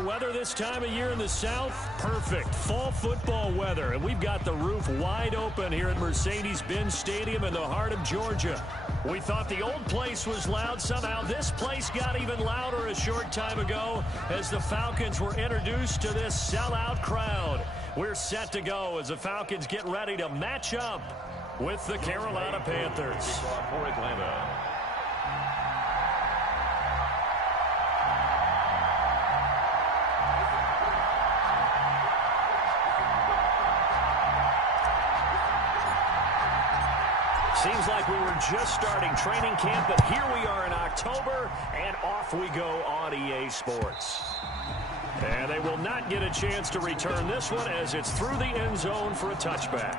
the weather this time of year in the South? Perfect. Fall football weather. And we've got the roof wide open here at Mercedes-Benz Stadium in the heart of Georgia. We thought the old place was loud. Somehow this place got even louder a short time ago as the Falcons were introduced to this sellout crowd. We're set to go as the Falcons get ready to match up with the Carolina Panthers. For Atlanta. Seems like we were just starting training camp, but here we are in October, and off we go on EA Sports. And they will not get a chance to return this one as it's through the end zone for a touchback.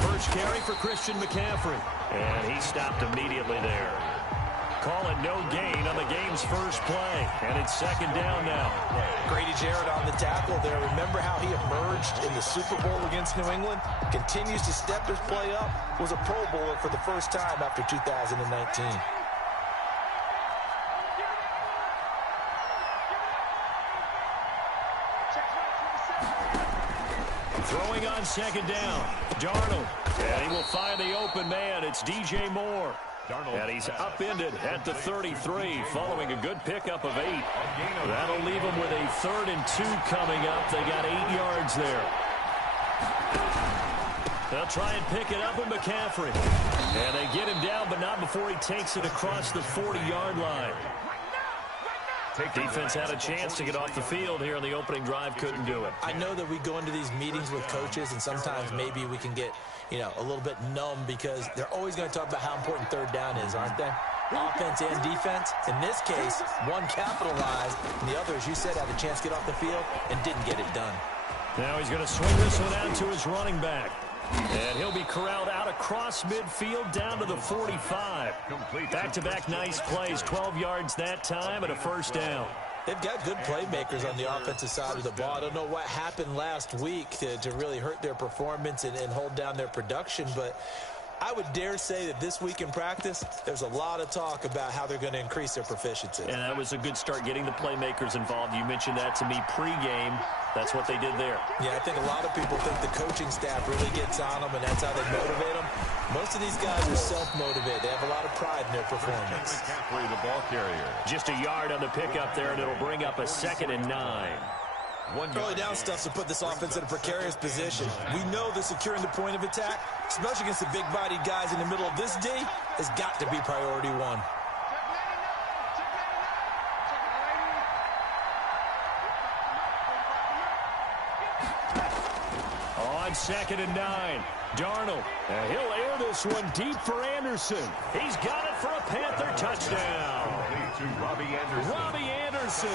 First carry for Christian McCaffrey. And he stopped immediately there. Call it no gain on the game's first play. And it's second down now. Grady Jarrett on the tackle there. Remember how he emerged in the Super Bowl against New England? Continues to step his play up. Was a Pro Bowler for the first time after 2019. Throwing on second down. Darnold. And he will find the open man. It's DJ Moore. And he's upended at the 33 following a good pickup of 8. That'll leave him with a 3rd and 2 coming up. They got 8 yards there. They'll try and pick it up with McCaffrey. And they get him down, but not before he takes it across the 40-yard line. Defense had a chance to get off the field here on the opening drive, couldn't do it. I know that we go into these meetings with coaches, and sometimes maybe we can get, a little bit numb because they're always going to talk about how important third down is, aren't they? Offense and defense. In this case, one capitalized, and the other, as you said, had a chance to get off the field and didn't get it done. Now he's going to swing this one out to his running back. And he'll be corralled out across midfield down to the 45. Back-to-back nice plays, 12 yards that time and a first down. They've got good playmakers on the offensive side of the ball. I don't know what happened last week to really hurt their performance and hold down their production, but I would dare say that this week in practice, there's a lot of talk about how they're going to increase their proficiency. And that was a good start getting the playmakers involved. You mentioned that to me pregame. That's what they did there. Yeah, I think a lot of people think the coaching staff really gets on them, and that's how they motivate them. Most of these guys are self-motivated. They have a lot of pride in their performance. McCaffrey, the ball carrier. Just a yard on the pickup there, and it'll bring up a 2nd and 9. Early down stuff to put this offense in a precarious position. We know that securing the point of attack, especially against the big-bodied guys in the middle of this D, has got to be priority one. On 2nd and 9, Darnold. And he'll air this one deep for Anderson. He's got it for a Panther touchdown. Robbie Anderson.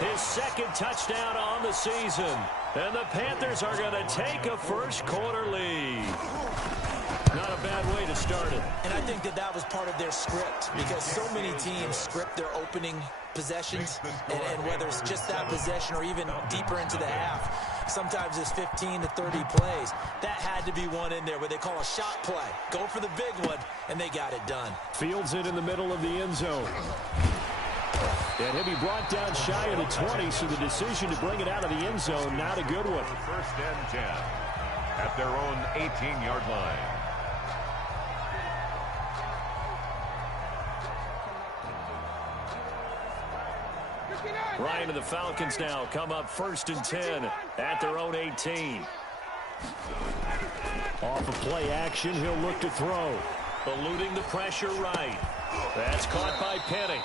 His 2nd touchdown on the season. And the Panthers are going to take a first-quarter lead. Not a bad way to start it. And I think that was part of their script because so many teams script their opening possessions, and whether it's just that possession or even deeper into the half, sometimes it's 15 to 30 plays. That had to be one in there where they call a shot play. Go for the big one, and they got it done. Fields it in the middle of the end zone. And he'll be brought down shy of the 20, so the decision to bring it out of the end zone, not a good one. 1st and 10 at their own 18-yard line. Ryan and the Falcons now come up 1st and 10 at their own 18. Off of play action, he'll look to throw. Eluding the pressure right. That's caught by Penny.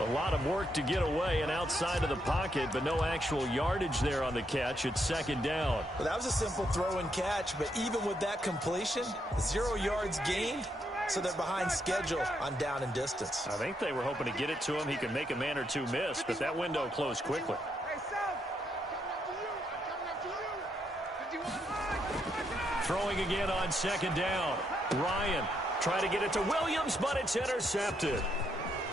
A lot of work to get away and outside of the pocket, but no actual yardage there on the catch. It's second down. Well, that was a simple throw and catch, but even with that completion, 0 yards gained, so they're behind schedule on down and distance. I think they were hoping to get it to him. He can make a man or two miss, but that window closed quickly. Throwing again on second down. Ryan trying to get it to Williams, but it's intercepted.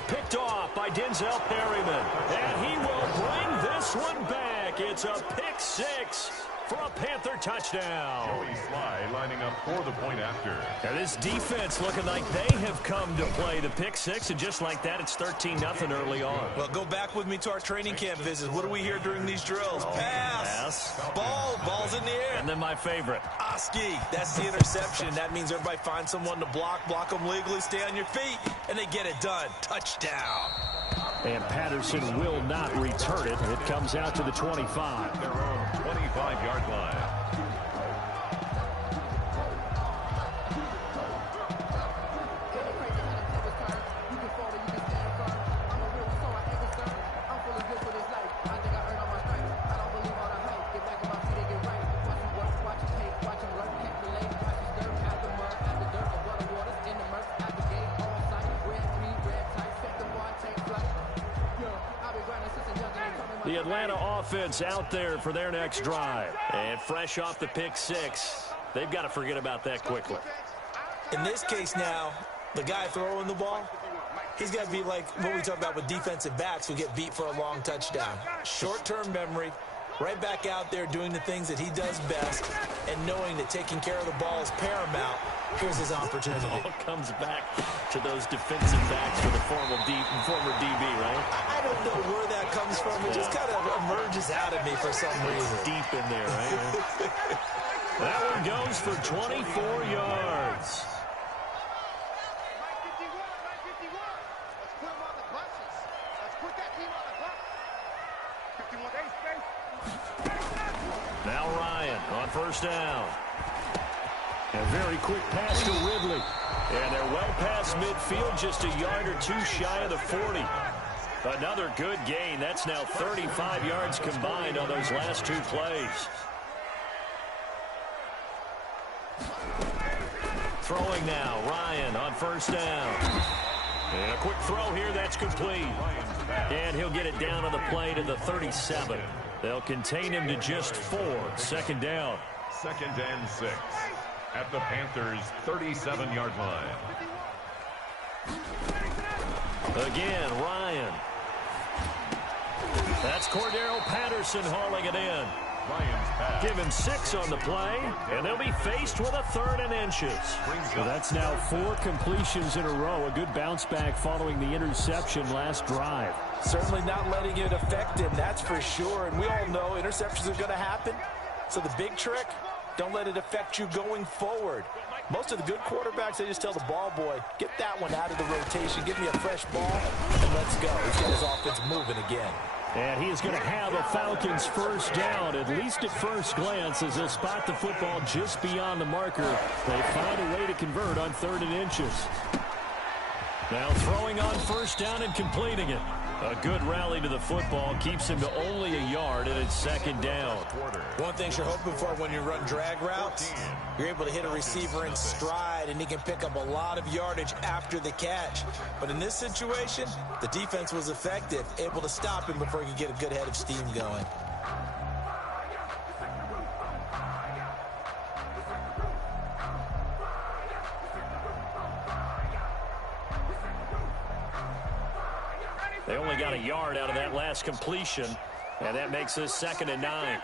Picked off by Denzel Perryman. And he will bring this one back. It's a pick six for a Panther touchdown. Joey Sly lining up for the point after. And this defense looking like they have come to play. The pick six, and just like that, it's 13-0 early on. Well, go back with me to our training camp visits. What do we hear during these drills? Pass. Ball's in the air. And then my favorite. Oski, that's the interception. That means everybody finds someone to block them legally, stay on your feet, and they get it done. Touchdown. And Patterson will not return it. It comes out to the 25. Their own 25-yard line. The Atlanta offense out there for their next drive. And fresh off the pick six, they've got to forget about that quickly. In this case now, the guy throwing the ball, he's got to be like what we talk about with defensive backs who get beat for a long touchdown. Short-term memory, right back out there doing the things that he does best, and knowing that taking care of the ball is paramount. Here's his opportunity. It all comes back to those defensive backs for the former DB, right? I don't know where that comes from. It just kind of emerges out of me for some reason. It's deep in there, right? That one goes for 24 yards. Now Ryan on first down. A very quick pass to Ridley. And they're well past midfield, just a yard or two shy of the 40. Another good gain. That's now 35 yards combined on those last two plays. Throwing now, Ryan on first down. And a quick throw here, that's complete. And he'll get it down on the play to the 37. They'll contain him to just 4. Second down. 2nd and 6 at the Panthers' 37-yard line. Again, Ryan. That's Cordero Patterson hauling it in. Ryan's pass. Give him 6 on the play, and they'll be faced with a 3rd and inches. So that's now 4 completions in a row. A good bounce back following the interception last drive. Certainly not letting it affect him, that's for sure. And we all know interceptions are going to happen. So the big trick, don't let it affect you going forward. Most of the good quarterbacks, they just tell the ball boy, get that one out of the rotation, give me a fresh ball, and let's go. He's got his offense moving again. And he is going to have a Falcons first down, at least at first glance, as they'll spot the football just beyond the marker. They find a way to convert on 3rd and inches. Now throwing on first down and completing it. A good rally to the football keeps him to only a yard, and it's 2nd down. One thing you're hoping for when you run drag routes, you're able to hit a receiver in stride, and he can pick up a lot of yardage after the catch. But in this situation, the defense was effective, able to stop him before he could get a good head of steam going. They only got a yard out of that last completion, and that makes this 2nd and 9.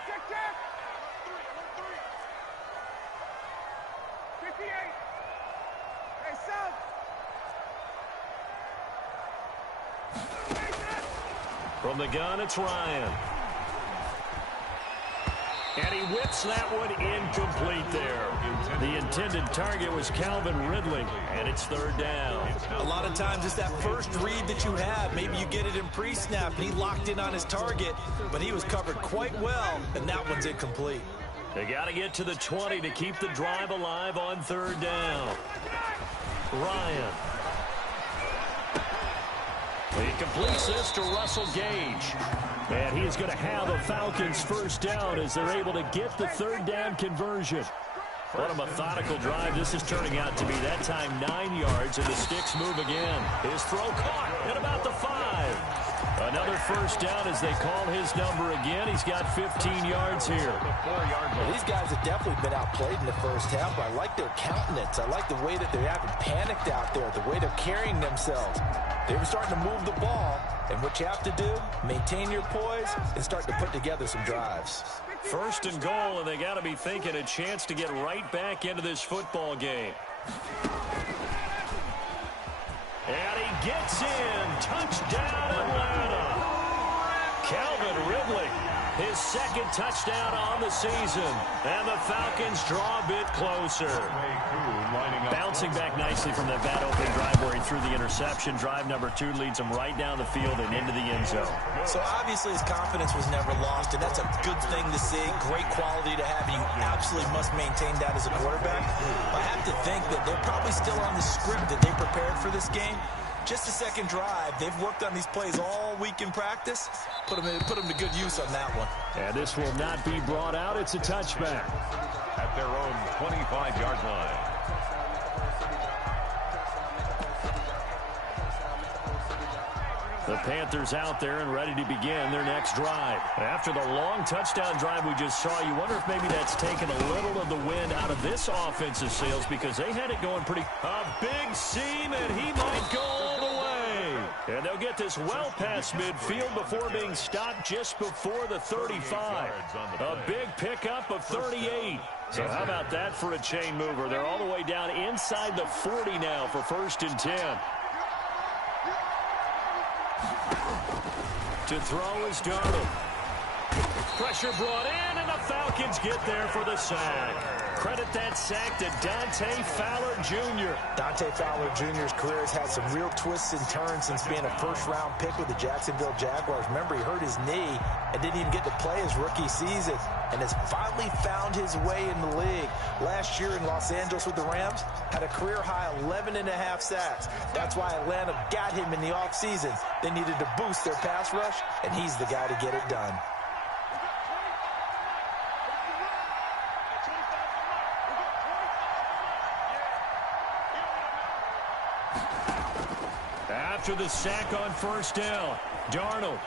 From the gun, it's Ryan. And he whips that one incomplete there. The intended target was Calvin Ridley, and it's 3rd down. A lot of times it's that first read that you have. Maybe you get it in pre-snap, and he locked in on his target, but he was covered quite well, and that one's incomplete. They got to get to the 20 to keep the drive alive on 3rd down. Ryan. He completes this to Russell Gage. And he is going to have a Falcons first down as they're able to get the third down conversion. What a methodical drive this is turning out to be. That time 9 yards, and the sticks move again. His throw caught at about the 5. Another first down as they call his number again. He's got 15 yards here. Well, these guys have definitely been outplayed in the first half, but I like their countenance. I like the way that they haven't panicked out there, the way they're carrying themselves. They were starting to move the ball, and what you have to do, maintain your poise and start to put together some drives. First and goal, and they got to be thinking a chance to get right back into this football game. And he gets in. Touchdown, Atlanta. Calvin Ridley, his second touchdown on the season. And the Falcons draw a bit closer. Bouncing back nicely from that bad opening drive where he threw the interception. Drive number 2 leads him right down the field and into the end zone. So obviously his confidence was never lost, and that's a good thing to see. Great quality to have. You absolutely must maintain that as a quarterback. I have to think that they're probably still on the script that they prepared for this game. Just the second drive. They've worked on these plays all week in practice. Put them to good use on that one. And this will not be brought out. It's a touchback. At their own 25-yard line. The Panthers out there and ready to begin their next drive. After the long touchdown drive we just saw, you wonder if maybe that's taken a little of the wind out of this offensive sails because they had it going pretty. A big seam, and he might go all the way. And they'll get this well past midfield before being stopped just before the 35. A big pickup of 38. So how about that for a chain mover? They're all the way down inside the 40 now for 1st and 10. To throw is Darnold. Pressure brought in, and the Falcons get there for the sack. Credit that sack to Dante Fowler Jr. Dante Fowler Jr.'s career has had some real twists and turns since being a first-round pick with the Jacksonville Jaguars. Remember, he hurt his knee and didn't even get to play his rookie season and has finally found his way in the league. Last year in Los Angeles with the Rams, had a career-high 11.5 sacks. That's why Atlanta got him in the offseason. They needed to boost their pass rush, and he's the guy to get it done. After the sack on first down, Darnold.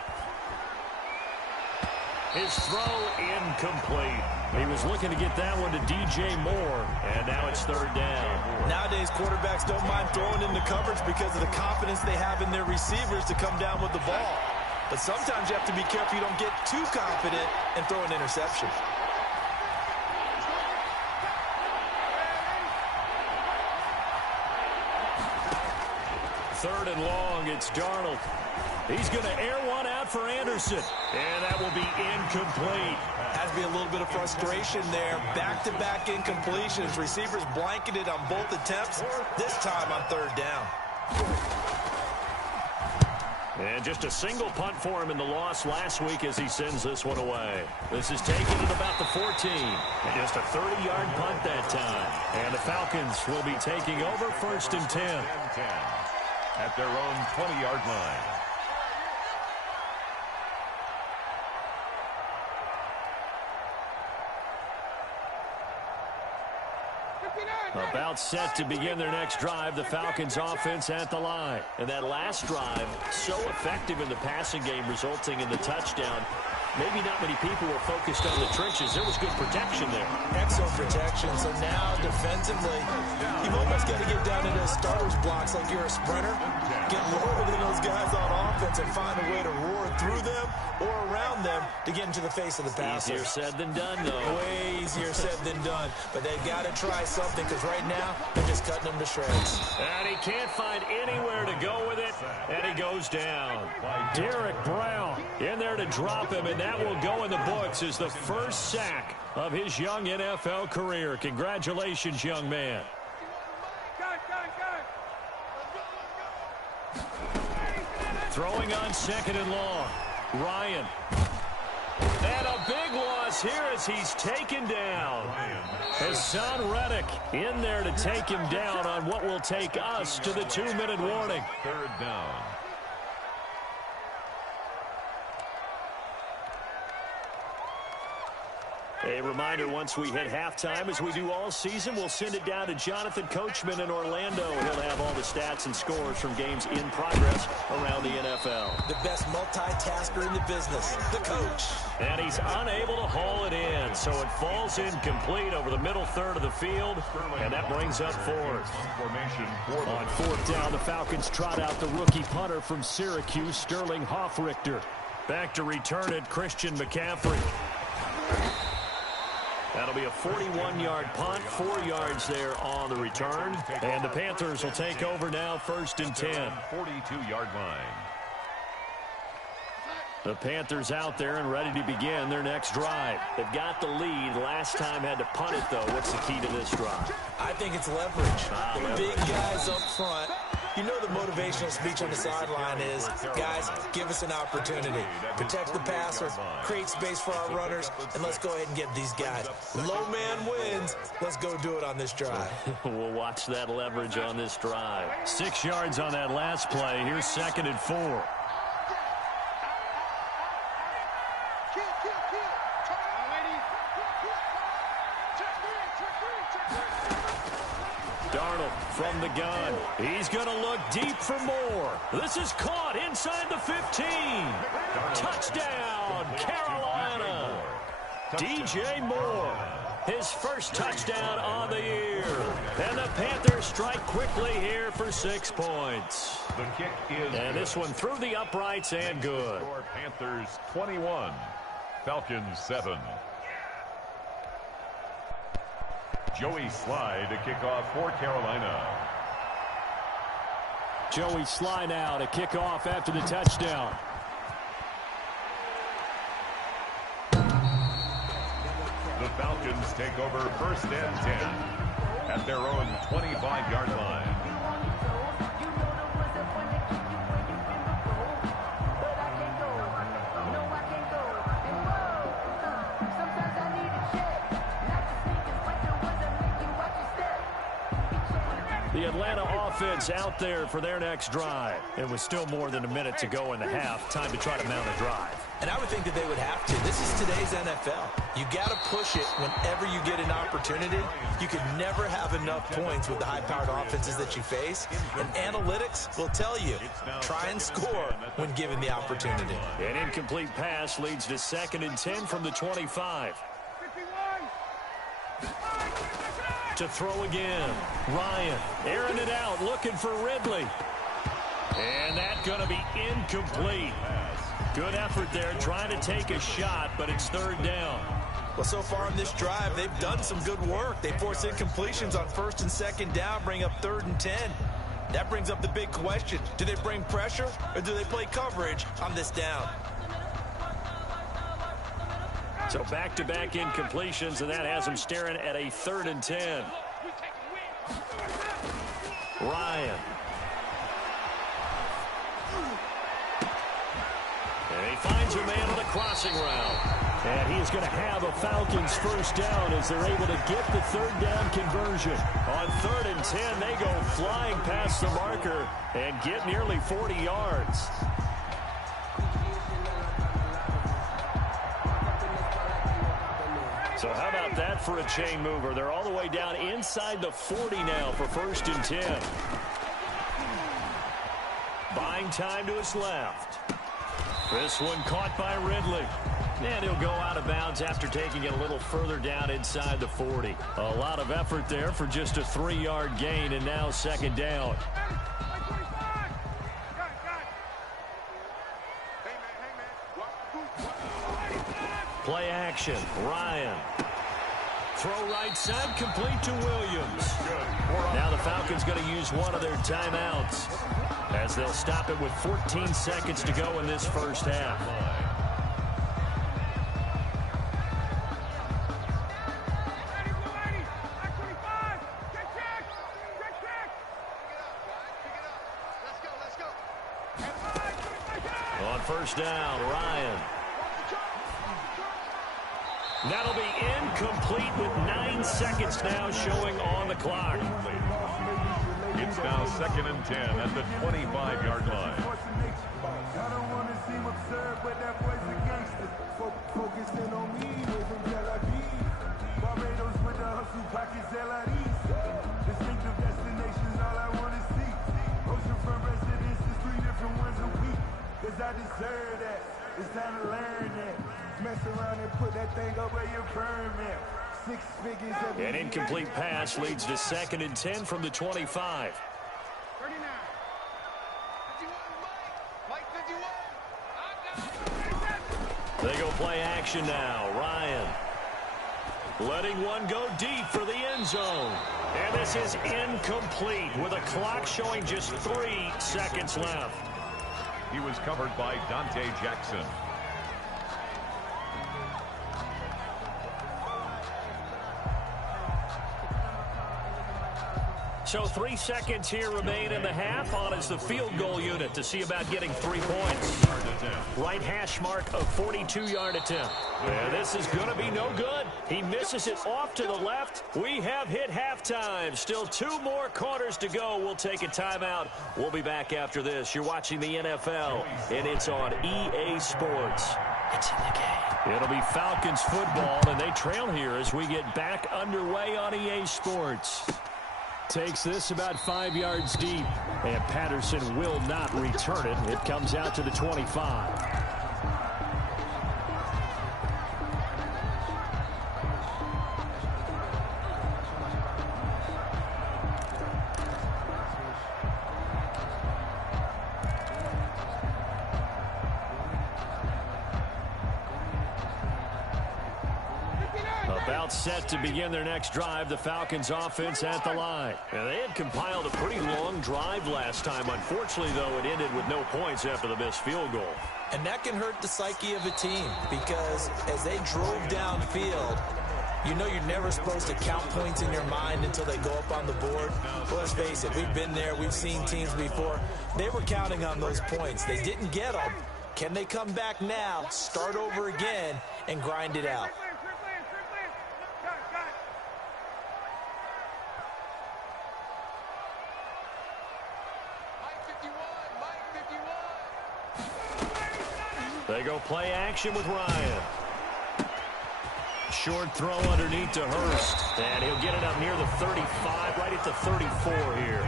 His throw incomplete. He was looking to get that one to DJ Moore, and now it's 3rd down. Nowadays, quarterbacks don't mind throwing into coverage because of the confidence they have in their receivers to come down with the ball. But sometimes you have to be careful you don't get too confident and throw an interception. Third and long, it's Darnold. He's going to air one out for Anderson, and that will be incomplete. Has to be a little bit of frustration there. Back-to-back incompletions. Receivers blanketed on both attempts, this time on 3rd down. And just a single punt for him in the loss last week as he sends this one away. This is taken at about the 14. And just a 30-yard punt that time. And the Falcons will be taking over 1st and 10. At their own 20-yard line. About set to begin their next drive, the Falcons offense at the line. And that last drive, so effective in the passing game, resulting in the touchdown. Maybe not many people were focused on the trenches. There was good protection there. Excellent protection. So now, defensively, you've almost got to get down into starters blocks like you're a sprinter. Get lower than those guys on offense and find a way to roar through them or around them to get into the face of the passer. Easier said than done, though. Way easier said than done. But they've got to try something because right now, they're just cutting them to shreds. And he can't find anywhere to go with it, and he goes down. Derek Brown in there to drop him, and that will go in the books as the first sack of his young NFL career. Congratulations, young man. Throwing on 2nd and long. Ryan. And a big loss here as he's taken down. Hassan Reddick in there to take him down on what will take us to the 2-minute warning. 3rd down. A reminder, once we hit halftime, as we do all season, we'll send it down to Jonathan Coachman in Orlando. He'll have all the stats and scores from games in progress around the NFL. The best multitasker in the business, the coach. And he's unable to haul it in, so it falls incomplete over the middle third of the field, and that brings up fourth. On fourth down, the Falcons trot out the rookie punter from Syracuse, Sterling Hoffrichter. Back to return it, Christian McCaffrey. That'll be a 41-yard punt, 4 yards there on the return. And the Panthers will take over now, 1st and 10. 42-yard line. The Panthers out there and ready to begin their next drive. They've got the lead. Last time had to punt it, though. What's the key to this drive? I think it's leverage. The big guys up front. You know the motivational speech on the sideline is, guys, give us an opportunity. Protect the passer, create space for our runners, and let's go ahead and get these guys. Low man wins. Let's go do it on this drive. We'll watch that leverage on this drive. 6 yards on that last play. Here's 2nd and 4. From the gun. He's going to look deep for more. This is caught inside the 15. Touchdown, Carolina. DJ Moore. His first touchdown on the year. And the Panthers strike quickly here for 6 points. The kick is and this one through the uprights and good. Panthers 21, Falcons 7. Joey Slye to kick off for Carolina. Joey Slye now to kick off after the touchdown. The Falcons take over 1st and 10 at their own 25-yard line. The Atlanta offense out there for their next drive. It was still more than a minute to go in the half. Time to try to mount a drive. And I would think that they would have to. This is today's NFL. You got to push it whenever you get an opportunity. You can never have enough points with the high-powered offenses that you face. And analytics will tell you, try and score when given the opportunity. An incomplete pass leads to 2nd and 10 from the 25. To throw again. Ryan airing it out, looking for Ridley. And that's going to be incomplete. Good effort there, trying to take a shot, but it's 3rd down. Well, so far in this drive, they've done some good work. They force incompletions on 1st and 2nd down, bring up 3rd and 10. That brings up the big question. Do they bring pressure, or do they play coverage on this down? So back-to-back incompletions, and that has them staring at a 3rd and 10. Ryan. And he finds a man on the crossing route. And he is going to have a Falcons 1st down as they're able to get the 3rd down conversion. On 3rd and 10, they go flying past the marker and get nearly 40 yards. So how about that for a chain mover? They're all the way down inside the 40 now for 1st and 10. Buying time to his left. This one caught by Ridley. And he'll go out of bounds after taking it a little further down inside the 40. A lot of effort there for just a 3-yard gain, and now 2nd down. Play action. Ryan. Throw right side, complete to Williams. Now the Falcons going to use one of their timeouts as they'll stop it with 14 seconds to go in this 1st half. On 1st down, Ryan. That'll be incomplete with 9 seconds now showing on the clock. It's now 2nd and 10 at the 25-yard line. Hustle pockets distinctive destinations, all I want to see. Oceanfront residences, 3 different ones a week. Cause I deserve that. It's time to learn that. Mess around and put that thing over your permit. 6 figures. An incomplete pass leads to 2nd and 10 from the 25. 39. 51. They go play action now. Ryan letting one go deep for the end zone. And this is incomplete with a clock showing just 3 seconds left. He was covered by Dante Jackson. So 3 seconds here remain in the half. On is the field goal unit to see about getting 3 points. Right hash mark of 42-yard attempt. And this is going to be no good. He misses it off to the left. We have hit halftime. Still 2 more quarters to go. We'll take a timeout. We'll be back after this. You're watching the NFL, and it's on EA Sports. It's in the game. It'll be Falcons football, and they trail here as we get back underway on EA Sports. Takes this about 5 yards deep, and Patterson will not return it. It comes out to the 25. About set to begin their next drive, the Falcons offense at the line. And they had compiled a pretty long drive last time. Unfortunately, though, it ended with no points after the missed field goal. And that can hurt the psyche of a team because as they drove downfield, you know you're never supposed to count points in your mind until they go up on the board. Well, let's face it, we've been there. We've seen teams before. They were counting on those points. They didn't get them. Can they come back now, start over again, and grind it out? They go play action with Ryan. Short throw underneath to Hurst. And he'll get it up near the 35, right at the 34 here.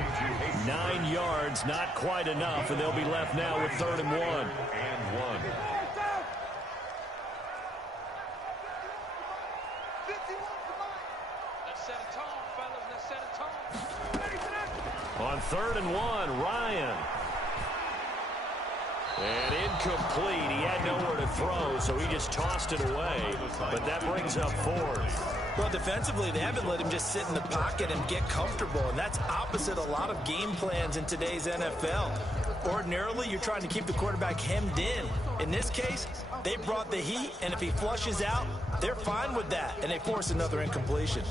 9 yards, not quite enough, and they'll be left now with 3rd and 1. And 1. On 3rd and 1, Ryan. And incomplete. He had nowhere to throw, so he just tossed it away. But that brings up 4th. Well, defensively, they haven't let him just sit in the pocket and get comfortable, and that's opposite a lot of game plans in today's NFL. Ordinarily, you're trying to keep the quarterback hemmed in. In this case, they brought the heat, and if he flushes out, they're fine with that, and they force another incompletion.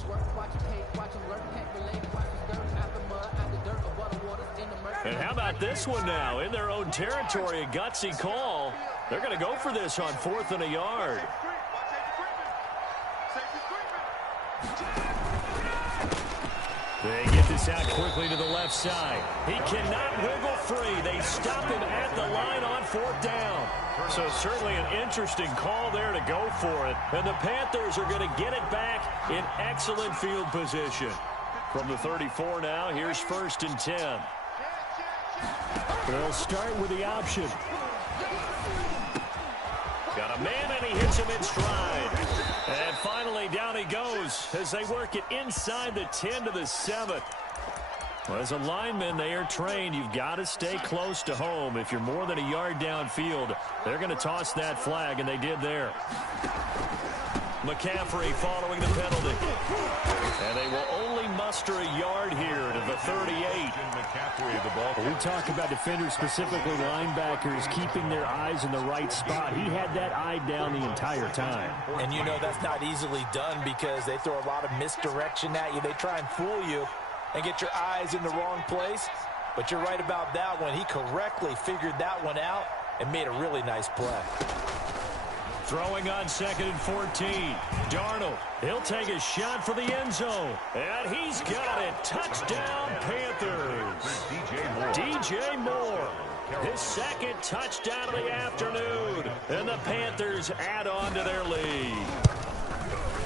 And how about this one now? In their own territory, a gutsy call. They're going to go for this on 4th and a yard. They get this out quickly to the left side. He cannot wiggle free. They stop him at the line on 4th down. So certainly an interesting call there to go for it. And the Panthers are going to get it back in excellent field position. From the 34 now, here's 1st and 10. They'll start with the option. Got a man, and he hits him in stride. And finally, down he goes as they work it inside the 10 to the 7. Well, as a lineman, they are trained. You've got to stay close to home. If you're more than a yard downfield, they're going to toss that flag, and they did there. McCaffrey following the penalty. And they will only muster a yard here to the 38. McCaffrey, the ball. We talk about defenders, specifically linebackers, keeping their eyes in the right spot. He had that eye down the entire time. And you know that's not easily done because they throw a lot of misdirection at you. They try and fool you and get your eyes in the wrong place. But you're right about that one. He correctly figured that one out and made a really nice play. Throwing on 2nd and 14. Darnold, he'll take a shot for the end zone. And he's got it. Touchdown, Panthers. DJ Moore. His 2nd touchdown of the afternoon. And the Panthers add on to their lead.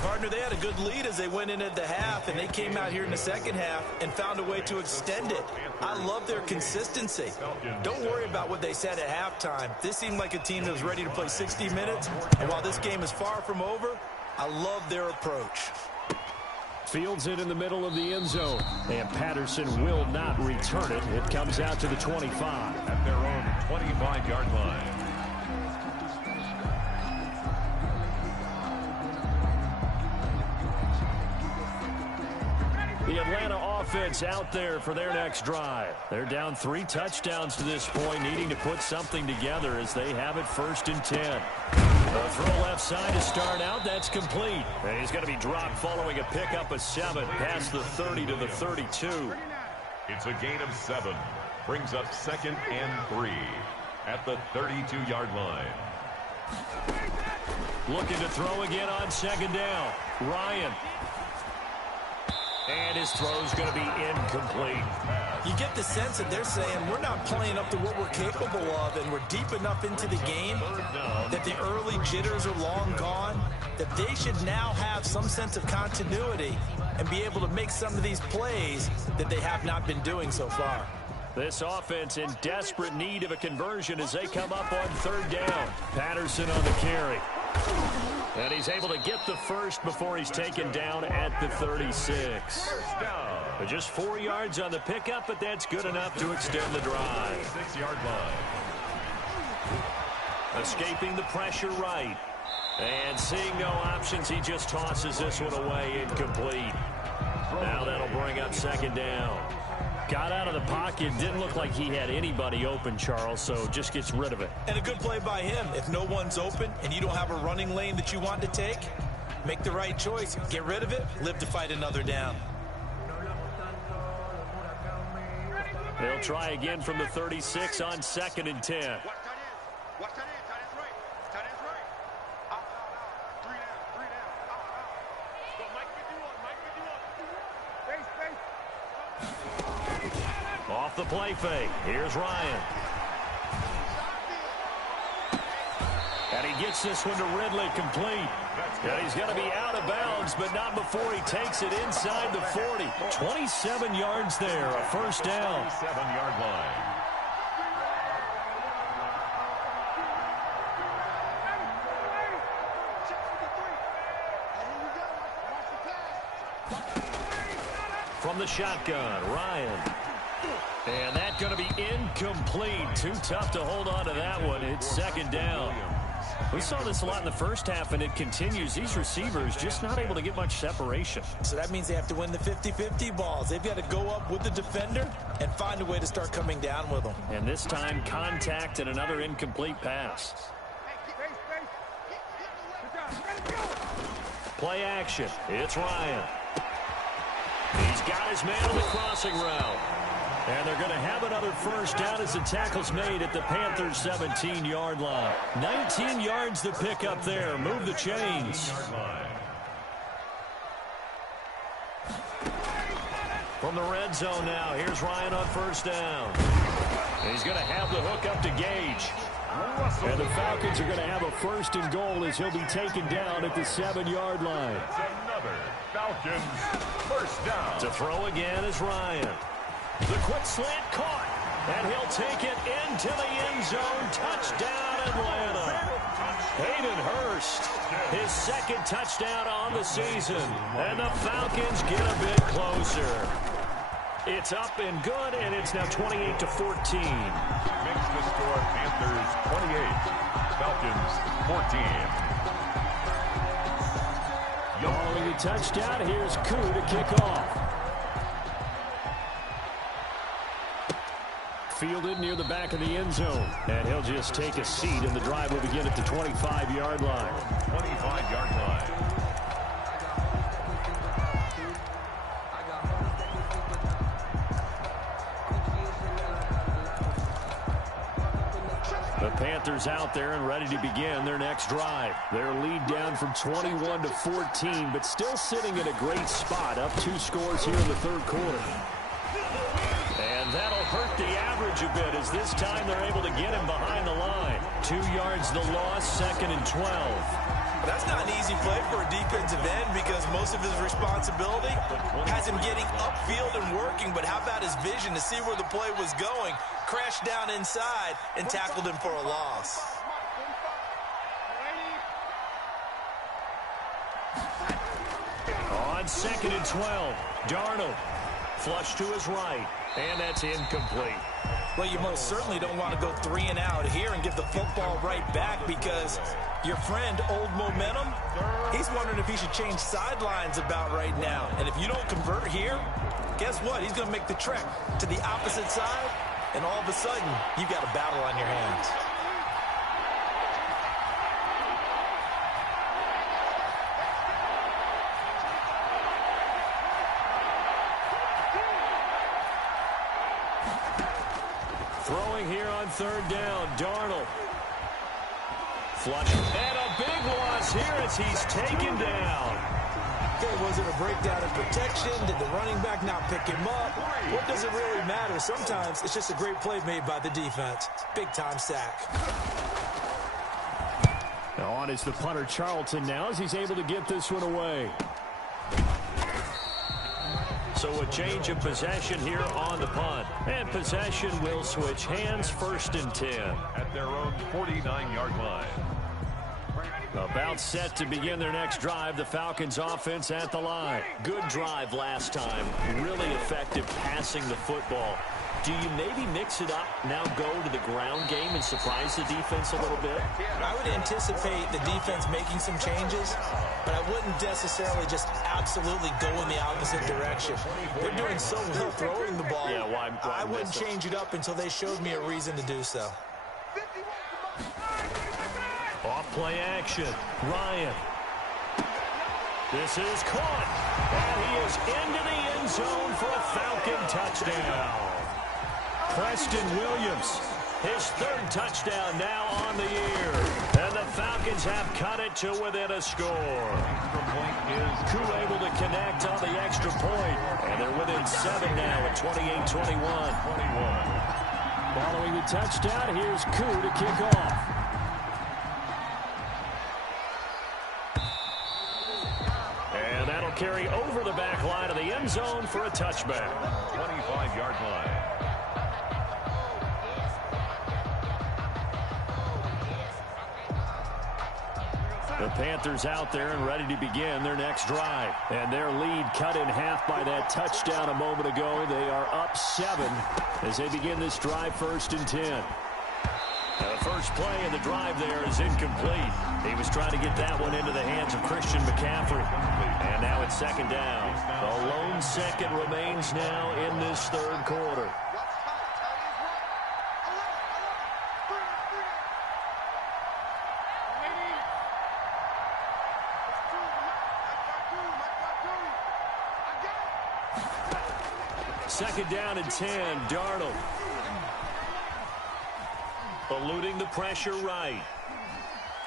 Partner, they had a good lead as they went into the half, and they came out here in the second half and found a way to extend it. I love their consistency. Don't worry about what they said at halftime. This seemed like a team that was ready to play 60 minutes, and while this game is far from over, I love their approach. Fields it in the middle of the end zone, and Patterson will not return it. It comes out to the 25. At their own 25-yard line. The Atlanta offense out there for their next drive. They're down 3 touchdowns to this point, needing to put something together as they have it 1st and 10. The throw left side to start out. That's complete. And he's going to be dropped following a pickup of 7 past the 30 to the 32. It's a gain of 7. Brings up 2nd and 3 at the 32-yard line. Looking to throw again on 2nd down. Ryan. And his throw's going to be incomplete. You get the sense that they're saying we're not playing up to what we're capable of, and we're deep enough into the game that the early jitters are long gone, that they should now have some sense of continuity and be able to make some of these plays that they have not been doing so far. This offense in desperate need of a conversion as they come up on 3rd down. Patterson on the carry. And he's able to get the first before he's taken down at the 36. But just 4 yards on the pickup, but that's good enough to extend the drive. 6-yard line. Escaping the pressure right. And seeing no options, he just tosses this one away, incomplete. Now that'll bring up 2nd down. Got out of the pocket. Didn't look like he had anybody open, Charles, so just gets rid of it. And a good play by him. If no one's open and you don't have a running lane that you want to take, make the right choice. Get rid of it. Live to fight another down. They'll try again from the 36 on 2nd and 10. Off the play fake. Here's Ryan. And he gets this one to Ridley complete. And he's going to be out of bounds, but not before he takes it inside the 40. 27 yards there, a 1st down. 7-yard line. From the shotgun, Ryan. And that's going to be incomplete. Too tough to hold on to that one. It's 2nd down. We saw this a lot in the first half, and it continues. These receivers just not able to get much separation. So that means they have to win the 50-50 balls. They've got to go up with the defender and find a way to start coming down with them. And this time, contact and another incomplete pass. Play action. It's Ryan. He's got his man on the crossing route. And they're going to have another 1st down as the tackle's made at the Panthers' 17-yard line. 19 yards to pick up there. Move the chains. From the red zone now, here's Ryan on 1st down. And he's going to have the hook up to Gage. And the Falcons are going to have a 1st and goal as he'll be taken down at the 7-yard line. Another Falcons 1st down. To throw again is Ryan. The quick slant caught, and he'll take it into the end zone. Touchdown, Atlanta. Hayden Hurst, his 2nd touchdown on the season, and the Falcons get a bit closer. It's up and good, and it's now 28-14. Makes the score Panthers 28, Falcons 14. Following the touchdown, here's Koo to kick off. Fielded near the back of the end zone. And he'll just take a seat, and the drive will begin at the 25-yard line. 25-yard line. The Panthers out there and ready to begin their next drive. Their lead down from 21 to 14, but still sitting in a great spot, up 2 scores here in the 3rd quarter. And that'll hurt the average a bit as this time they're able to get him behind the line. 2 yards the loss, 2nd and 12. That's not an easy play for a defensive end because most of his responsibility has him getting upfield and working, but how about his vision to see where the play was going, crashed down inside, and tackled him for a loss. On 2nd and 12, Darnold. Flush to his right, and that's incomplete. Well, you most certainly don't want to go 3 and out here and give the football right back because your friend, Old Momentum, he's wondering if he should change sidelines about right now. And if you don't convert here, guess what? He's going to make the trek to the opposite side, and all of a sudden, you've got a battle on your hands. Throwing here on 3rd down, Darnold. Flush. And a big loss here as he's taken down. Okay, was it a breakdown in protection? Did the running back not pick him up? What does it really matter? Sometimes it's just a great play made by the defense. Big-time sack. Now on is the punter, Charlton, now as he's able to get this one away. So a change of possession here on the punt. And possession will switch hands, 1st and 10. At their own 49-yard line. About set to begin their next drive, the Falcons offense at the line. Good drive last time. Really effective passing the football. Do you maybe mix it up, now go to the ground game and surprise the defense a little bit? I would anticipate the defense making some changes, but I wouldn't necessarily just absolutely go in the opposite direction. They're doing so well throwing the ball. Yeah, why I wouldn't change it up until they showed me a reason to do so. Off play action. Ryan. This is caught. And he is into the end zone for a Falcon touchdown. Preston Williams, his 3rd touchdown now on the year. And the Falcons have cut it to within a score. Extra point is Koo able to connect on the extra point. And they're within 7 now at 28-21. Following the touchdown, here's Koo to kick off. And that'll carry over the back line of the end zone for a touchback. 25-yard line. The Panthers out there and ready to begin their next drive. And their lead cut in half by that touchdown a moment ago. They are up 7 as they begin this drive, 1st and 10. Now the first play of the drive there is incomplete. He was trying to get that one into the hands of Christian McCaffrey. And now it's 2nd down. A lone second remains now in this 3rd quarter. Second down and 10, Darnold. Eluding the pressure right.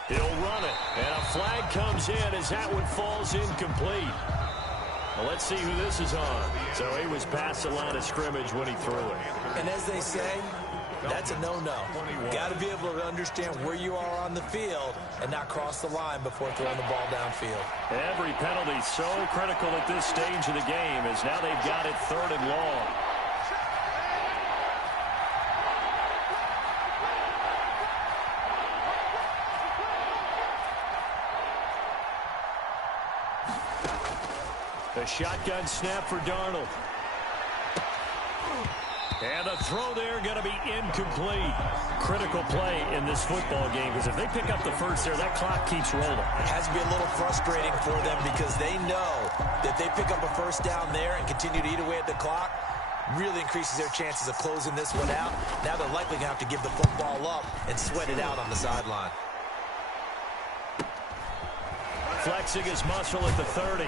He'll run it, and a flag comes in as that one falls incomplete. Well, let's see who this is on. So he was past the line of scrimmage when he threw it. And as they say, that's a no-no. Got to be able to understand where you are on the field and not cross the line before throwing the ball downfield. Every penalty so critical at this stage of the game as now they've got it 3rd and long. The shotgun snap for Darnold. And the throw there going to be incomplete. Critical play in this football game because if they pick up the first there, that clock keeps rolling. It has to be a little frustrating for them because they know that if they pick up a first down there and continue to eat away at the clock, really increases their chances of closing this one out. Now they're likely going to have to give the football up and sweat it out on the sideline. Flexing his muscle at the 30.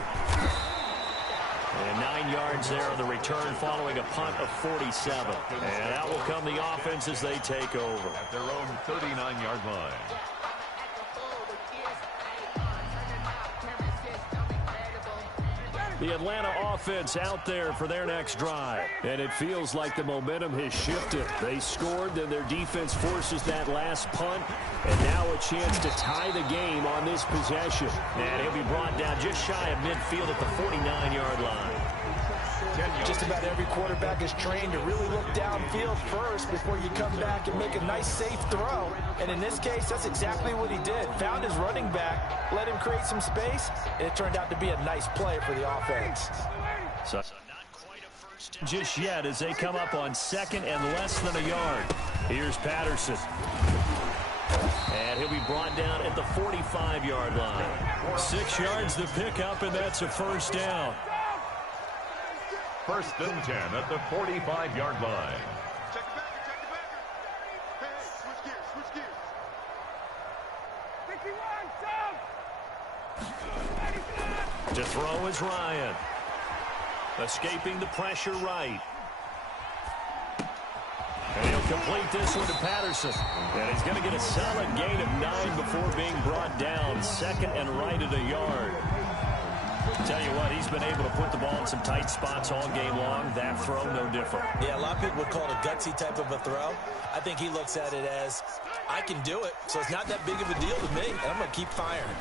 And 9 yards there on the return following a punt of 47. And out will come the offense as they take over. At their own 39-yard line. The Atlanta offense out there for their next drive. And it feels like the momentum has shifted. They scored, then their defense forces that last punt. And now a chance to tie the game on this possession. And he'll be brought down just shy of midfield at the 49-yard line. Just about every quarterback is trained to really look downfield first before you come back and make a nice, safe throw. And in this case, that's exactly what he did. Found his running back, let him create some space, and it turned out to be a nice play for the offense. So not quite a first just yet as they come up on second and less than a yard. Here's Patterson. And he'll be brought down at the 45-yard line. 6 yards the pickup, and that's a first down. First and 10 at the 45-yard line. Check the backer, check the backer. Hey, switch gears, switch gears. 51, down. To throw is Ryan. Escaping the pressure right. And he'll complete this one to Patterson. And he's going to get a solid gain of 9 before being brought down. Second and right at a yard. Tell you what, he's been able to put the ball in some tight spots all game long. That throw, no different. Yeah, a lot of people would call it a gutsy type of a throw. I think he looks at it as, I can do it, so it's not that big of a deal to me, and I'm going to keep firing.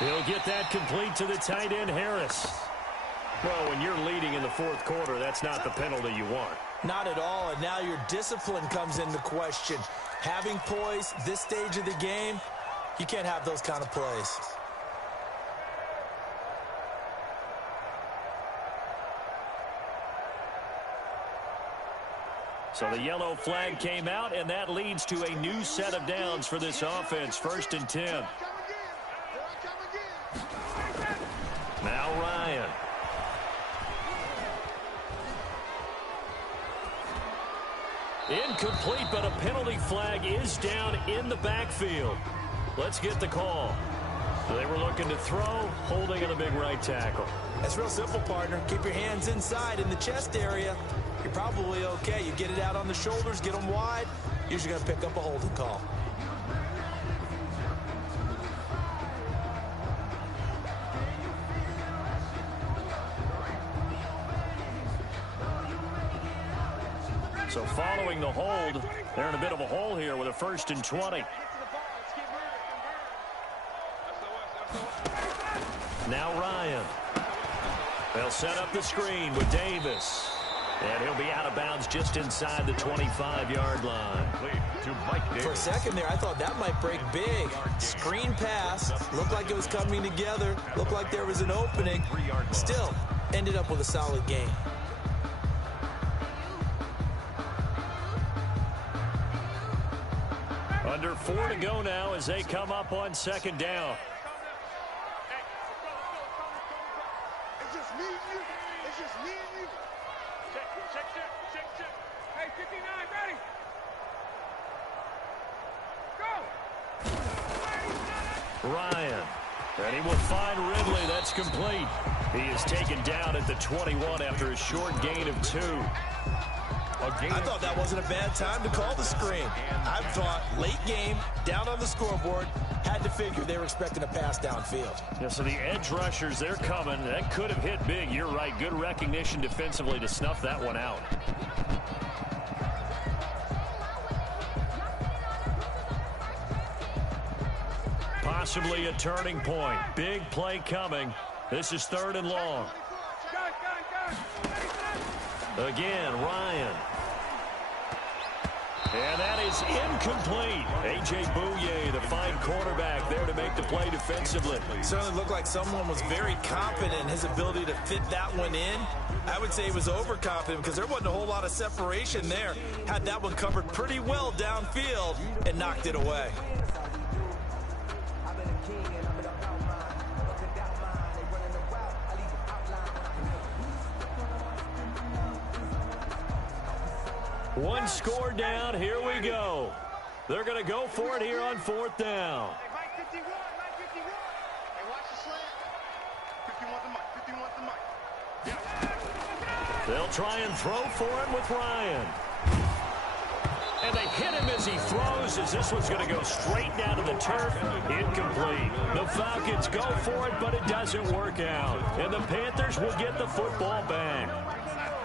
He'll get that complete to the tight end, Harris. Well, when you're leading in the fourth quarter, that's not the penalty you want. Not at all, and now your discipline comes into question. Having poise this stage of the game, you can't have those kind of plays. So the yellow flag came out, and that leads to a new set of downs for this offense. First and 10. Now Ryan. Incomplete, but a penalty flag is down in the backfield. Let's get the call. They were looking to throw, holding on the big right tackle. That's real simple, partner. Keep your hands inside in the chest area. You're probably okay. You get it out on the shoulders, get them wide. Usually going to pick up a holding call. So following the hold, they're in a bit of a hole here with a first and 20. Now Ryan. They'll set up the screen with Davis. And he'll be out of bounds just inside the 25-yard line. For a second there, I thought that might break big. Screen pass. Looked like it was coming together. Looked like there was an opening. Still, ended up with a solid game. Under 4 to go now as they come up on second down. It's just me and you. It's just me and you. Check. Hey, 59, ready? Go! Ryan. And he will find Ridley. That's complete. He is taken down at the 21 after a short gain of 2. I thought that wasn't a bad time to call the screen. I thought late game, down on the scoreboard, had to figure they were expecting a pass downfield. Yeah, so the edge rushers, they're coming. That could have hit big. You're right. Good recognition defensively to snuff that one out. Possibly a turning point. Big play coming. This is 3rd and long. Again, Ryan. And that is incomplete. A.J. Bouye, the fine cornerback, there to make the play defensively. Certainly looked like someone was very confident in his ability to fit that one in. I would say he was overconfident because there wasn't a whole lot of separation there. Had that one covered pretty well downfield and knocked it away. One score down. Here we go. They're going to go for it here on 4th down. Hey, Mike 51, Mike 51. Hey, watch the slant. 51 the mic, 51 the mic. They'll try and throw for it with Ryan. And they hit him as he throws, as this one's going to go straight down to the turf. Incomplete. The Falcons go for it, but it doesn't work out. And the Panthers will get the football back.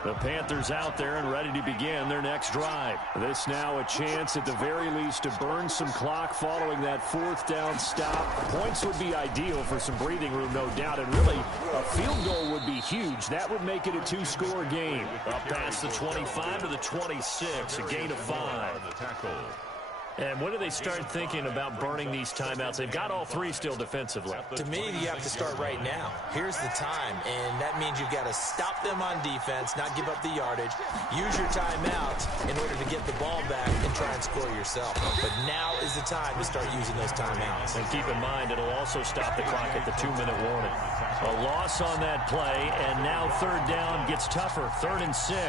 The Panthers out there and ready to begin their next drive. This now a chance at the very least to burn some clock following that fourth down stop. Points would be ideal for some breathing room, no doubt. And really, a field goal would be huge. That would make it a two-score game. Up past the 25 to the 26, a gain of 5. And when do they start thinking about burning these timeouts? They've got all three still defensively. To me, you have to start right now. Here's the time, and that means you've got to stop them on defense, not give up the yardage, use your timeouts in order to get the ball back and try and score yourself. But now is the time to start using those timeouts. And keep in mind, it'll also stop the clock at the 2-minute warning. A loss on that play, and now third down gets tougher. 3rd and 6.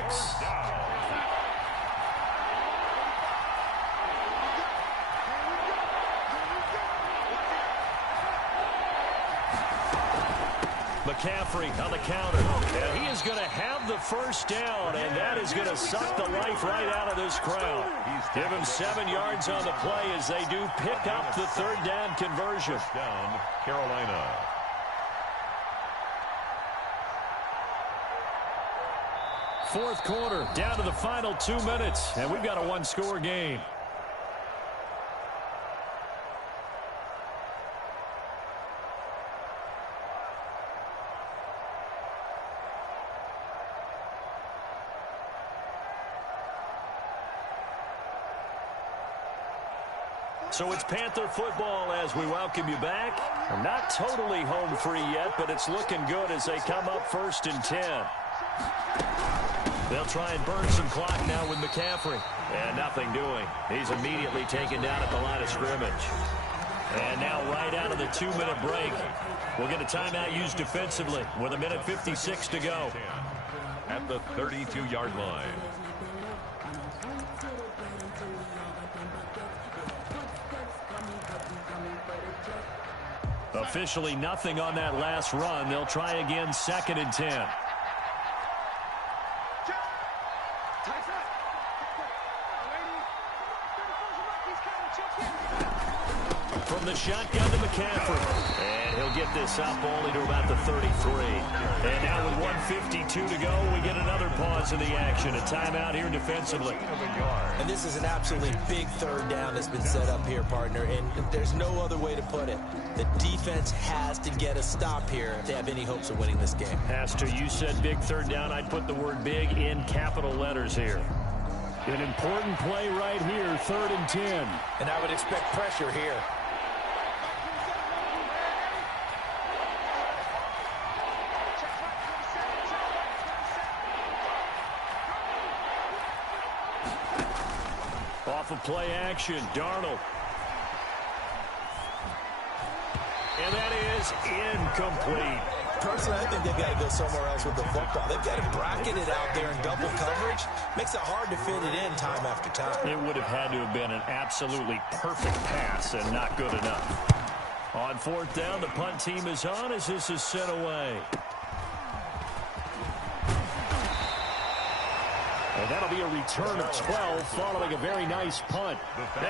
McCaffrey on the counter, and he is going to have the first down, and that is going to suck the life right out of this crowd. Give him 7 yards on the play as they do pick up the third down conversion. Down, Carolina. Fourth quarter, down to the final 2 minutes, and we've got a one-score game. So it's Panther football as we welcome you back. We're not totally home free yet, but it's looking good as they come up 1st and 10. They'll try and burn some clock now with McCaffrey. And nothing doing. He's immediately taken down at the line of scrimmage. And now right out of the 2-minute break, we'll get a timeout used defensively with 1:56 to go. At the 32-yard line. Officially nothing on that last run. They'll try again 2nd and 10. From the shotgun to McCaffrey. And he'll get this up only to about the 33. And now with 1:52 to go, we get another pause in the action. A timeout here defensively. And this is an absolutely big third down that's been set up here, partner. And there's no other way to put it. The defense has to get a stop here to have any hopes of winning this game. Has to. You said big third down. I'd put the word big in capital letters here. An important play right here, 3rd and 10. And I would expect pressure here. Off of play action, Darnold. And that is incomplete. Personally, I think they've got to go somewhere else with the football. They've got to bracket it out there in double coverage. Makes it hard to fit it in time after time. It would have had to have been an absolutely perfect pass and not good enough. On 4th down, the punt team is on as this is sent away. And that'll be a return of 12 following a very nice punt.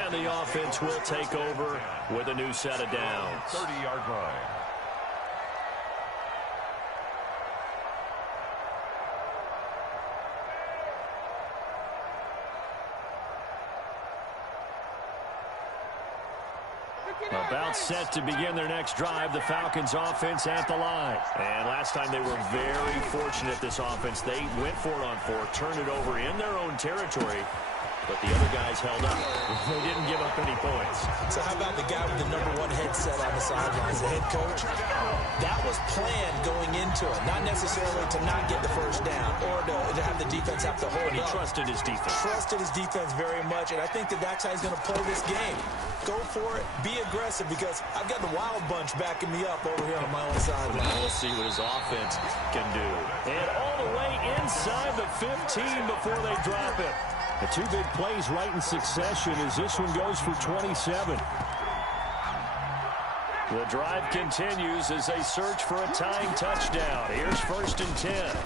And the offense will take over with a new set of downs. 30-yard line. About set to begin their next drive, the Falcons offense at the line. And last time they were very fortunate, this offense. They went for it on 4, turned it over in their own territory, but the other guys held up. They didn't give up any points. So how about the guy with the #1 headset on the sidelines, the head coach? That was planned going into it, not necessarily to not get the first down or to have the defense have to hold But he up. trusted his defense. Trusted his defense very much, and I think that's how he's going to play this game. Go for it, be aggressive, because I've got the wild bunch backing me up over here on my own sideline. We'll see what his offense can do. And all the way inside the 15 before they drop it. The 2 big plays right in succession as this one goes for 27. The drive continues as they search for a tying touchdown. Here's 1st and 10.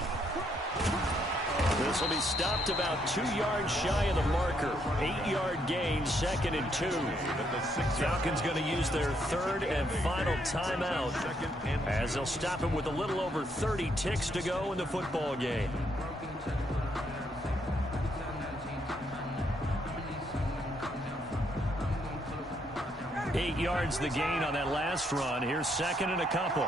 The This will be stopped about 2 yards shy of the marker. 8-yard gain, 2nd and 2. Falcons going to use their 3rd and final timeout as they'll stop it with a little over 30 ticks to go in the football game. Eight yards the gain on that last run. Here's 2nd and a couple.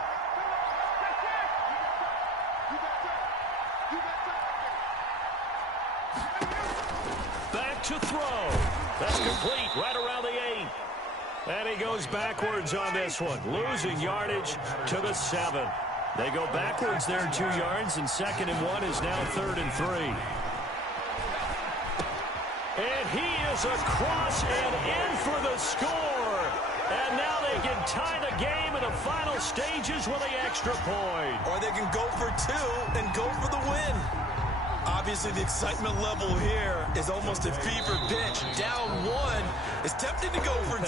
Back to throw. That's complete right around the 8. And he goes backwards on this one, losing yardage to the 7. They go backwards there 2 yards, and 2nd and 1 is now 3rd and 3. And he is across and in for the score. And now they can tie the game in the final stages with the extra point. Or they can go for 2 and go for the win. Obviously, the excitement level here is almost a fever pitch. Down 1. It's tempting to go for 2.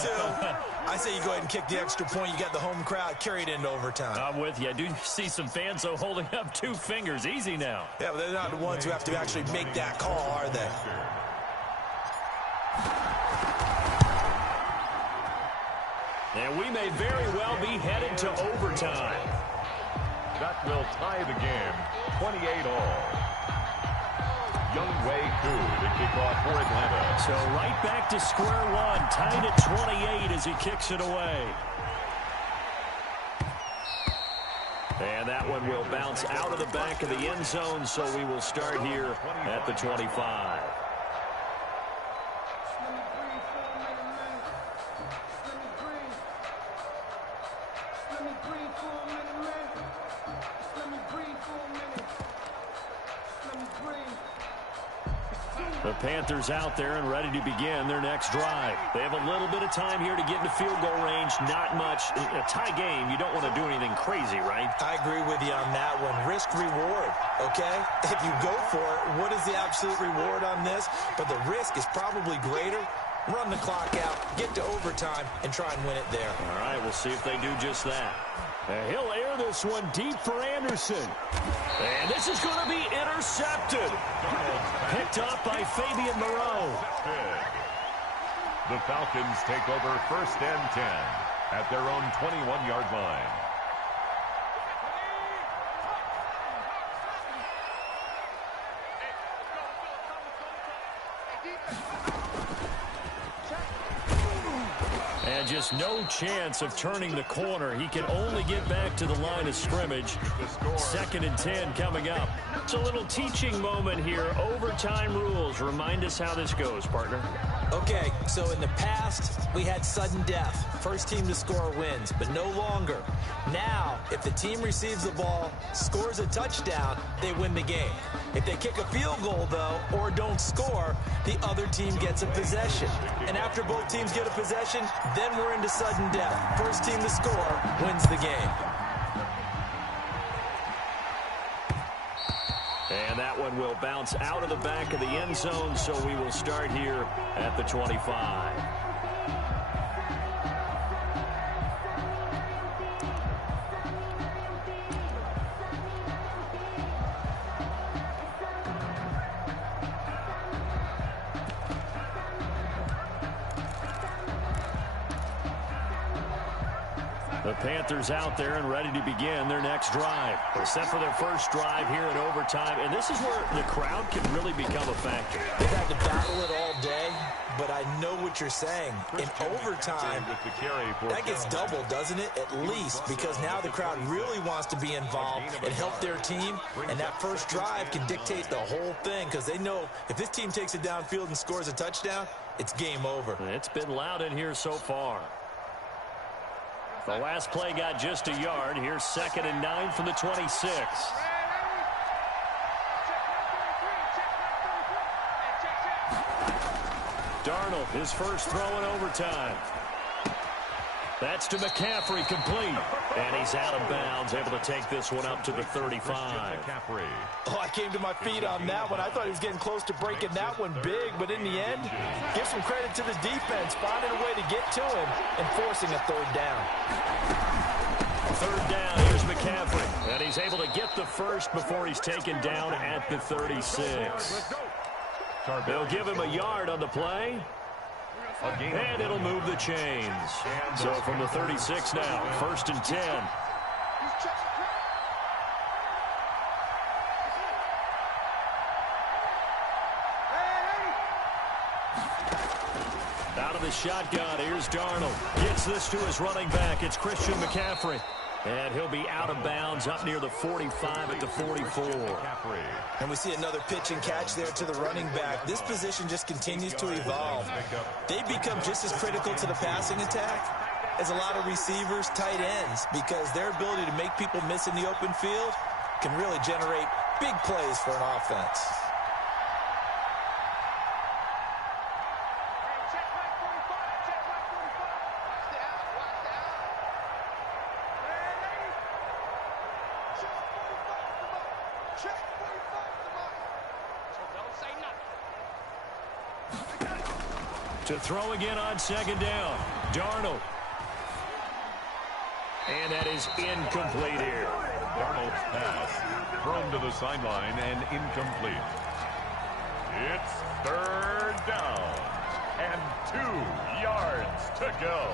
I say you go ahead and kick the extra point. You got the home crowd. Carry it into overtime. I'm with you. I do see some fans, though, holding up 2 fingers. Easy now. Yeah, but they're not the ones who have to actually make that call, are they? And we may very well be headed to overtime. That will tie the game, 28-all. Youngway Koo to kick off for Atlanta. So right back to square one, tied at 28 as he kicks it away. And that one will bounce out of the back of the end zone, so we will start here at the 25. The Panthers out there and ready to begin their next drive. They have a little bit of time here to get into field goal range. Not much. In a tie game, you don't want to do anything crazy, right? I agree with you on that one. Risk-reward, okay? If you go for it, what is the absolute reward on this? But the risk is probably greater. Run the clock out, get to overtime, and try and win it there. All right, we'll see if they do just that. And he'll air this one deep for Anderson. And this is going to be intercepted. Picked up by Fabian Moreau. The Falcons take over 1st and 10 at their own 21-yard line. And just no chance of turning the corner. He can only get back to the line of scrimmage. 2nd and 10 coming up. It's a little teaching moment here. Overtime rules. Remind us how this goes, partner. Okay, so in the past, we had sudden death. First team to score wins, but no longer. Now, if the team receives the ball, scores a touchdown, they win the game. If they kick a field goal, though, or don't score, the other team gets a possession. And after both teams get a possession, then we're into sudden death. First team to score wins the game. And that one will bounce out of the back of the end zone, so we will start here at the 25. The Panthers out there and ready to begin their next drive. They're set for their first drive here in overtime, and this is where the crowd can really become a factor. They've had to battle it all day, but I know what you're saying. In overtime, that gets doubled, doesn't it? At least, because now the crowd really wants to be involved and help their team, and that first drive can dictate the whole thing, because they know if this team takes it downfield and scores a touchdown, it's game over. It's been loud in here so far. The last play got just a yard. Here's 2nd and 9 from the 26. Darnold, his first throw in overtime. That's to McCaffrey, complete. And he's out of bounds, able to take this one up to the 35. Oh, I came to my feet on that one. I thought he was getting close to breaking that one big, but in the end, give some credit to the defense, finding a way to get to him and forcing a 3rd down. third down. Here's McCaffrey. And he's able to get the first before he's taken down at the 36. They'll give him a yard on the play. And it'll move the chains. So from the 36 now, 1st and 10. Out of the shotgun, here's Darnold. Gets this to his running back. It's Christian McCaffrey. And he'll be out of bounds up near the 45 at the 44. And we see another pitch and catch there to the running back. This position just continues to evolve. They become just as critical to the passing attack as a lot of receivers, tight ends, because their ability to make people miss in the open field can really generate big plays for an offense. To throw again on 2nd down. Darnold. And that is incomplete here. Darnold's pass thrown to the sideline and incomplete. It's 3rd down and 2 yards to go.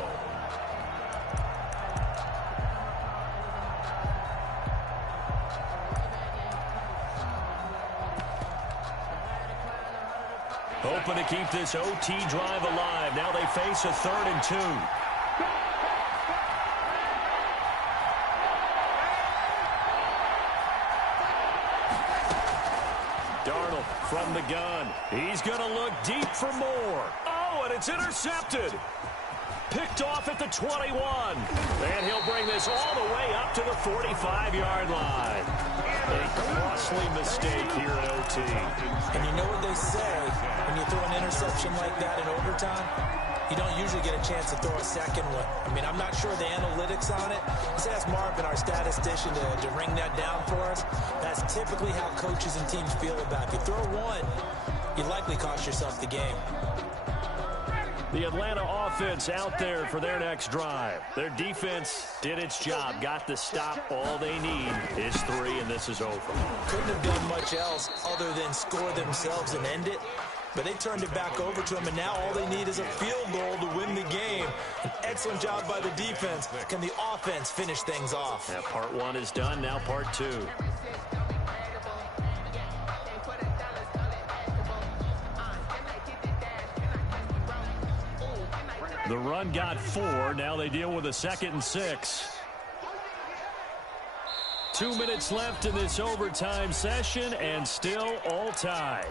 Hoping to keep this OT drive alive. Now they face a 3rd and 2. Darnold from the gun. He's going to look deep for more. Oh, and it's intercepted. Picked off at the 21. And he'll bring this all the way up to the 45-yard line. A costly mistake here at OT. And you know what they say, when you throw an interception like that in overtime, you don't usually get a chance to throw a second one. I mean, I'm not sure the analytics on it. Let's ask Marvin, our statistician, to ring that down for us. That's typically how coaches and teams feel about it. If you throw one, you likely cost yourself the game. The Atlanta offense out there for their next drive. Their defense did its job, got the stop. All they need is 3, and this is over. Couldn't have done much else other than score themselves and end it. But they turned it back over to them, and now all they need is a field goal to win the game. An excellent job by the defense. Can the offense finish things off? Yeah, part 1 is done, now part 2. The run got 4. Now they deal with a 2nd and 6. 2 minutes left in this overtime session, and still all tied.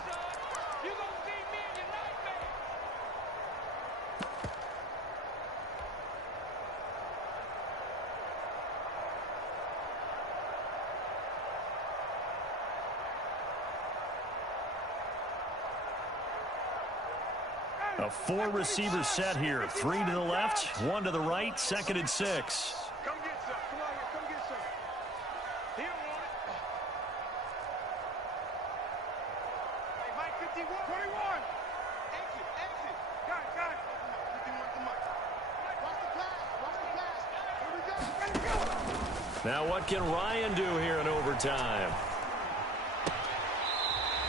A 4-receiver set here. 3 to the left, 1 to the right, 2nd and 6. Come get some. Come on here. Come get some. He don't want it. Hey, Mike 51. 21. Exit. Guys. 51 to Mike. Watch the pass. Here we go. Ready to go. Now what can Ryan do here in overtime?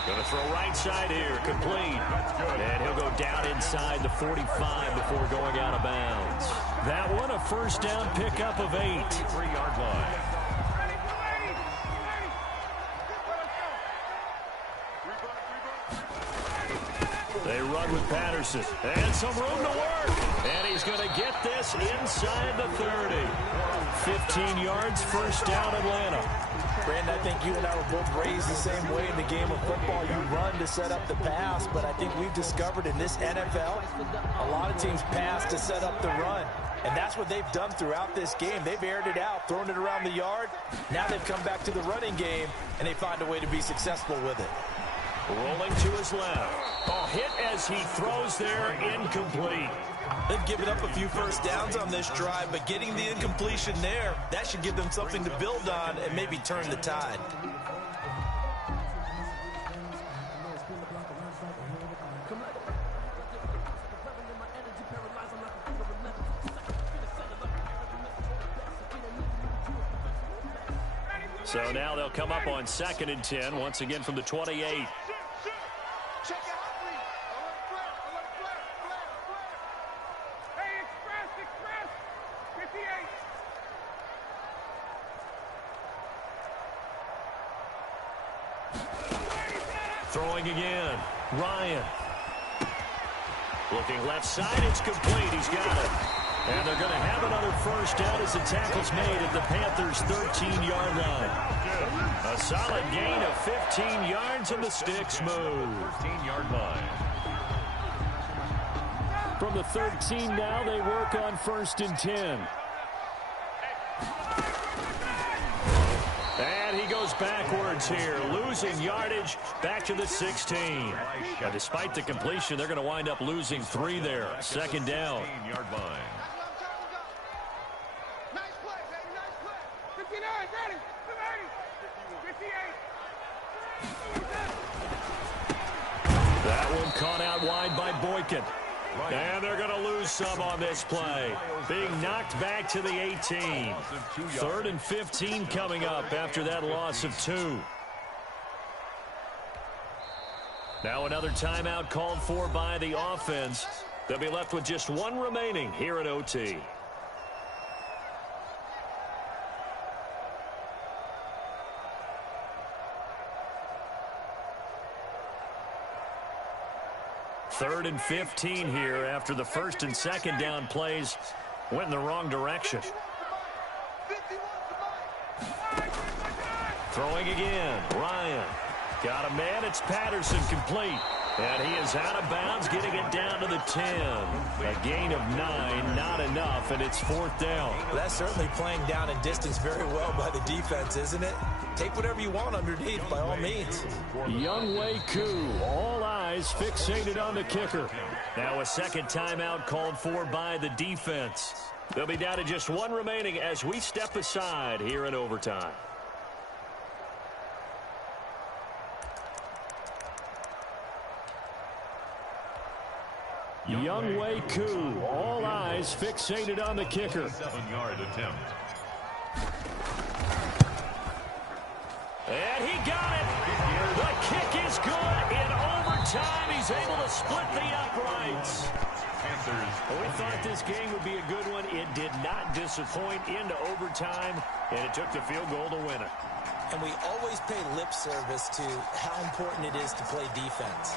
Going to throw right side here, complete. And he'll go down inside the 45 before going out of bounds. That one, a 1st down pickup of 8. 3-yard line. They run with Patterson. And some room to work. And he's going to get this inside the 30. 15 yards, 1st down Atlanta. Brandon, I think you and I were both raised the same way in the game of football. You run to set up the pass, but I think we've discovered in this NFL, a lot of teams pass to set up the run. And that's what they've done throughout this game. They've aired it out, thrown it around the yard. Now they've come back to the running game, and they find a way to be successful with it. Rolling to his left. A hit as he throws there, incomplete. They've given up a few 1st downs on this drive, but getting the incompletion there, that should give them something to build on and maybe turn the tide. So now they'll come up on 2nd and 10, once again from the 28. Check out, please. Hey, express. 58. Throwing again. Ryan. Looking left side. It's complete. He's got it. And they're going to have another first down as the tackle's made at the Panthers' 13-yard line. A solid gain of 15 yards and the sticks move. 13-yard line. From the 13 now, they work on 1st and 10. And he goes backwards here, losing yardage back to the 16. But despite the completion, they're going to wind up losing 3 there. 2nd down. 15-yard line. Nice play, baby, nice play. 59, ready, 58. That one caught out wide by Boykin. And they're going to lose some on this play. Being knocked back to the 18. 3rd and 15 coming up after that loss of 2. Now another timeout called for by the offense. They'll be left with just 1 remaining here at OT. Third and 15 here after the 1st and 2nd down plays went in the wrong direction. Throwing again. Ryan. Got a man. It's Patterson, complete. And he is out of bounds, getting it down to the 10. A gain of 9, not enough, and it's 4th down. Well, that's certainly playing down in distance very well by the defense, isn't it? Take whatever you want underneath, by all means. Younghoe Koo, all eyes fixated on the kicker. Now a 2nd timeout called for by the defense. They'll be down to just 1 remaining as we step aside here in overtime. Younghoe Koo, all eyes fixated on the kicker. 7-yard attempt. And he got it. The kick is good. In overtime, he's able to split the uprights. We thought this game would be a good one. It did not disappoint into overtime, and it took the field goal to win it. And we always pay lip service to how important it is to play defense.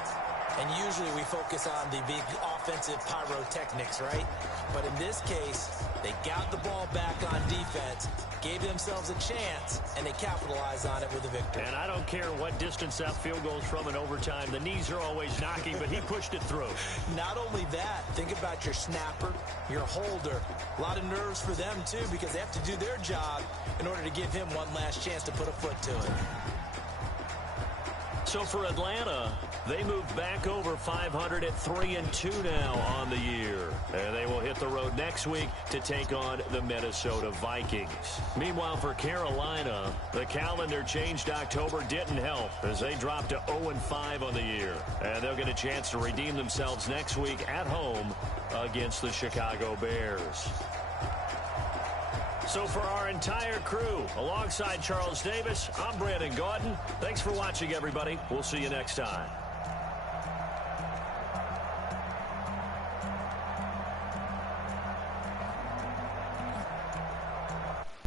And usually we focus on the big offensive pyrotechnics, right? But in this case, they got the ball back on defense, gave themselves a chance, and they capitalized on it with a victory. And I don't care what distance that field goes from in overtime. The knees are always knocking, but he pushed it through. Not only that, think about your snapper, your holder. A lot of nerves for them, too, because they have to do their job in order to give him one last chance to put a foot to it. So for Atlanta, they move back over 500 at 3-2 now on the year. And they will hit the road next week to take on the Minnesota Vikings. Meanwhile, for Carolina, the calendar changed. October didn't help as they dropped to 0-5 on the year. And they'll get a chance to redeem themselves next week at home against the Chicago Bears. So for our entire crew, alongside Charles Davis, I'm Brandon Gaudin. Thanks for watching, everybody. We'll see you next time.